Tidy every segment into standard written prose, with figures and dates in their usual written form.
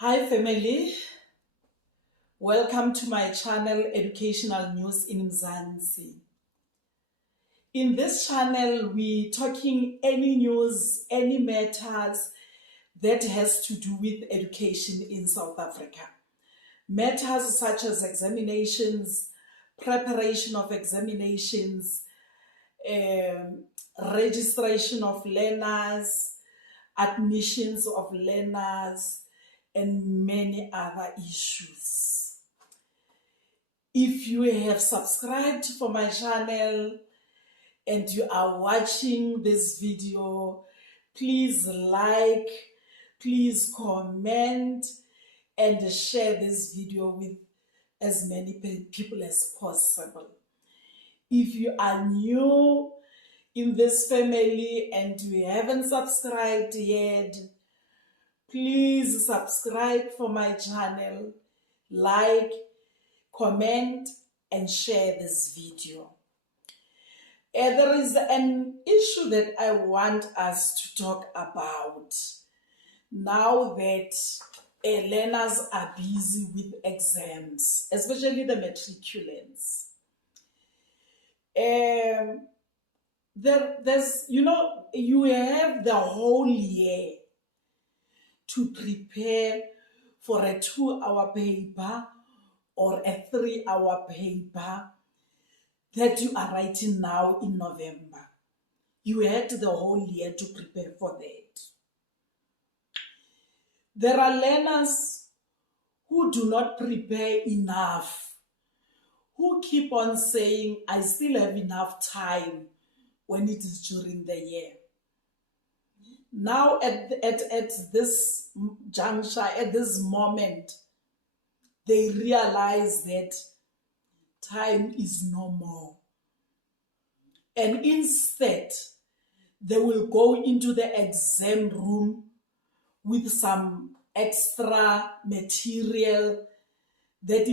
Hi family, welcome to my channel Educational News in Mzansi. In this channel we talking any news, any matters that has to do with education in South Africa. Matters such as examinations, preparation of examinations, registration of learners, admissions of learners, and many other issues. If you have subscribed for my channel and you are watching this video, please like, please comment, and share this video with as many people as possible. If you are new in this family and you haven't subscribed yet, please subscribe for my channel, like, comment, and share this video. There is an issue that I want us to talk about now that learners are busy with exams, especially the matriculants. You have the whole year to prepare for a 2-hour paper or a 3-hour paper that you are writing now in November. You had the whole year to prepare for that. There are learners who do not prepare enough, who keep on saying, I still have enough time when it is during the year. Now at this juncture, at this moment, they realize that time is no more. And instead, they will go into the exam room with some extra material that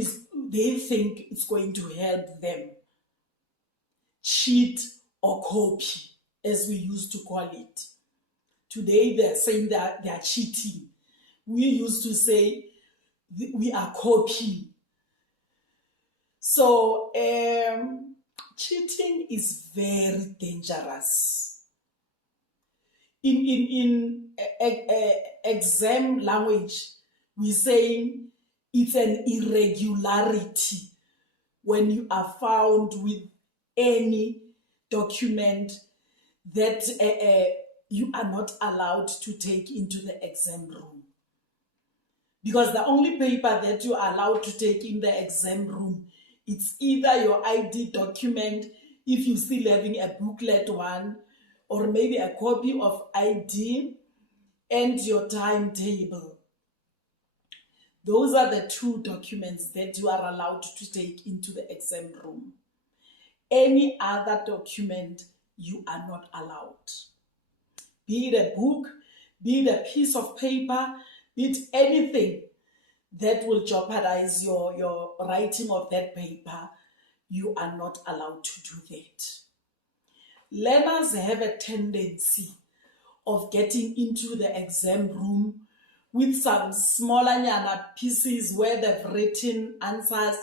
they think is going to help them cheat or copy, as we used to call it. Today they're saying that they are cheating. We used to say we are copying. So cheating is very dangerous. In exam language, we say it's an irregularity when you are found with any document that you are not allowed to take into the exam room. Because the only paper that you are allowed to take in the exam room, it's either your ID document, if you're still having a booklet one, or maybe a copy of ID, and your timetable. Those are the 2 documents that you are allowed to take into the exam room. Any other document, you are not allowed. Be it a book, be it a piece of paper, be it anything that will jeopardize your writing of that paper, you are not allowed to do that. Learners have a tendency of getting into the exam room with some smaller nyana pieces where they've written answers.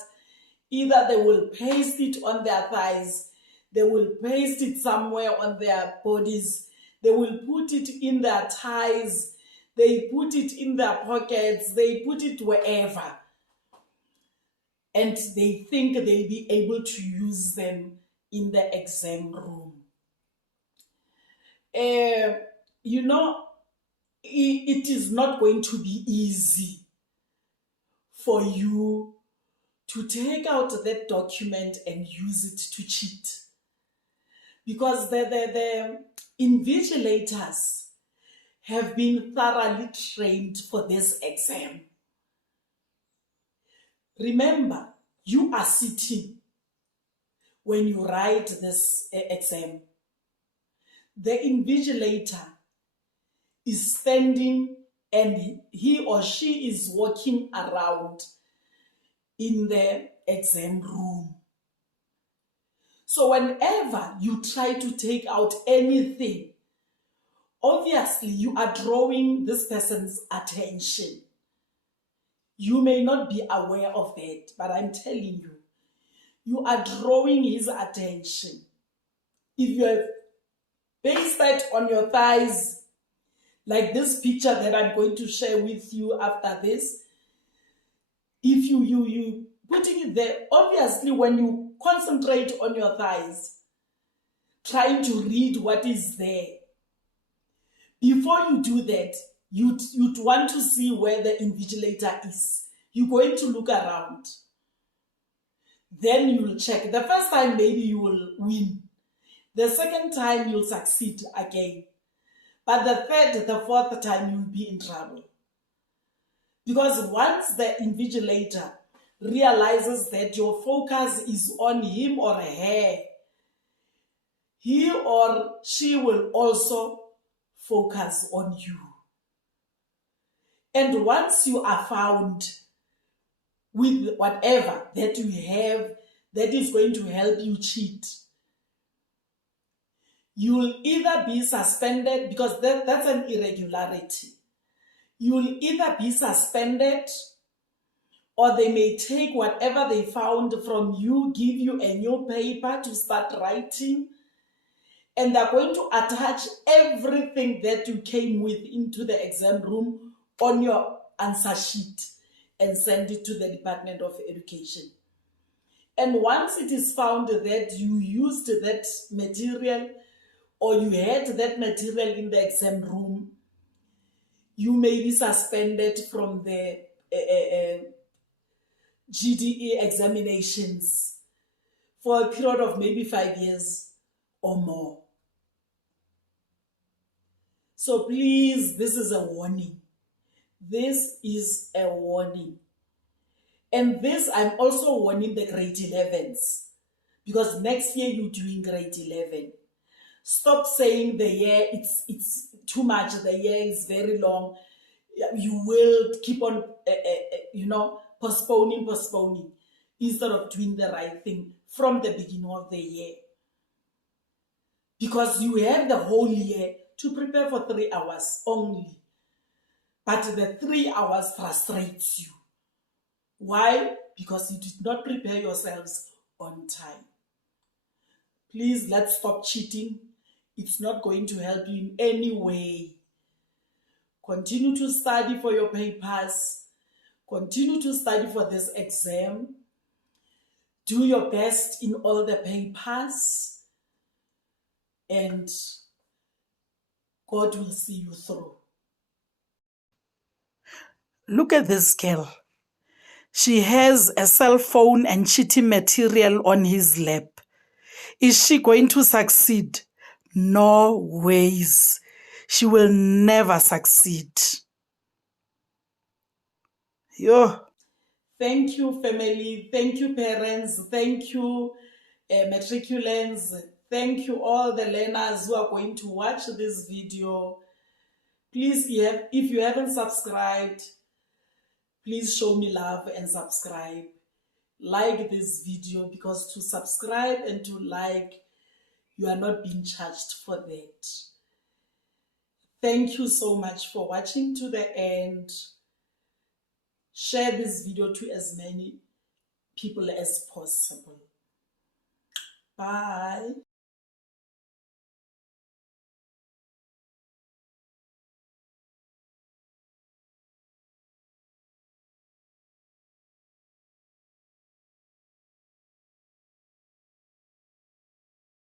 Either they will paste it on their thighs, they will paste it somewhere on their bodies, they will put it in their ties, they put it in their pockets, they put it wherever. And they think they'll be able to use them in the exam room. It is not going to be easy for you to take out that document and use it to cheat. Because the invigilators have been thoroughly trained for this exam. Remember, you are sitting when you write this exam. The invigilator is standing and he or she is walking around in the exam room. So whenever you try to take out anything, obviously you are drawing this person's attention. You may not be aware of that, but I'm telling you, you are drawing his attention. If you have based that on your thighs, like this picture that I'm going to share with you after this, if you putting it there, obviously when you concentrate on your thighs, trying to read what is there, before you do that, you'd want to see where the invigilator is. You're going to look around. Then you'll check. The first time, maybe you will win. The second time, you'll succeed again. But the third, the fourth time, you'll be in trouble. Because once the invigilator realizes that your focus is on him or her, he or she will also focus on you. And once you are found with whatever that you have that is going to help you cheat, you will either be suspended, because that's an irregularity. You will either be suspended, or they may take whatever they found from you, give you a new paper to start writing, and they're going to attach everything that you came with into the exam room on your answer sheet and send it to the Department of Education. And once it is found that you used that material or you had that material in the exam room, you may be suspended from the GDE examinations for a period of maybe 5 years or more. So please, this is a warning. This is a warning. And this, I'm also warning the grade 11s, because next year you're doing grade 11. Stop saying the year, it's too much, the year is very long. You will keep on, postponing, instead of doing the right thing from the beginning of the year. Because you have the whole year to prepare for 3 hours only. But the 3 hours frustrates you. Why? Because you did not prepare yourselves on time. Please, let's stop cheating. It's not going to help you in any way. Continue to study for your papers. Continue to study for this exam. Do your best in all the papers. And God will see you through. Look at this girl. She has a cell phone and cheating material on his lap. Is she going to succeed? No ways. She will never succeed. Yo. Thank you, family. Thank you, parents. Thank you, matriculants. Thank you, all the learners who are going to watch this video. Please, if you haven't subscribed, please show me love and subscribe. Like this video, because to subscribe and to like, you are not being charged for that. Thank you so much for watching to the end. Share this video to as many people as possible. Bye.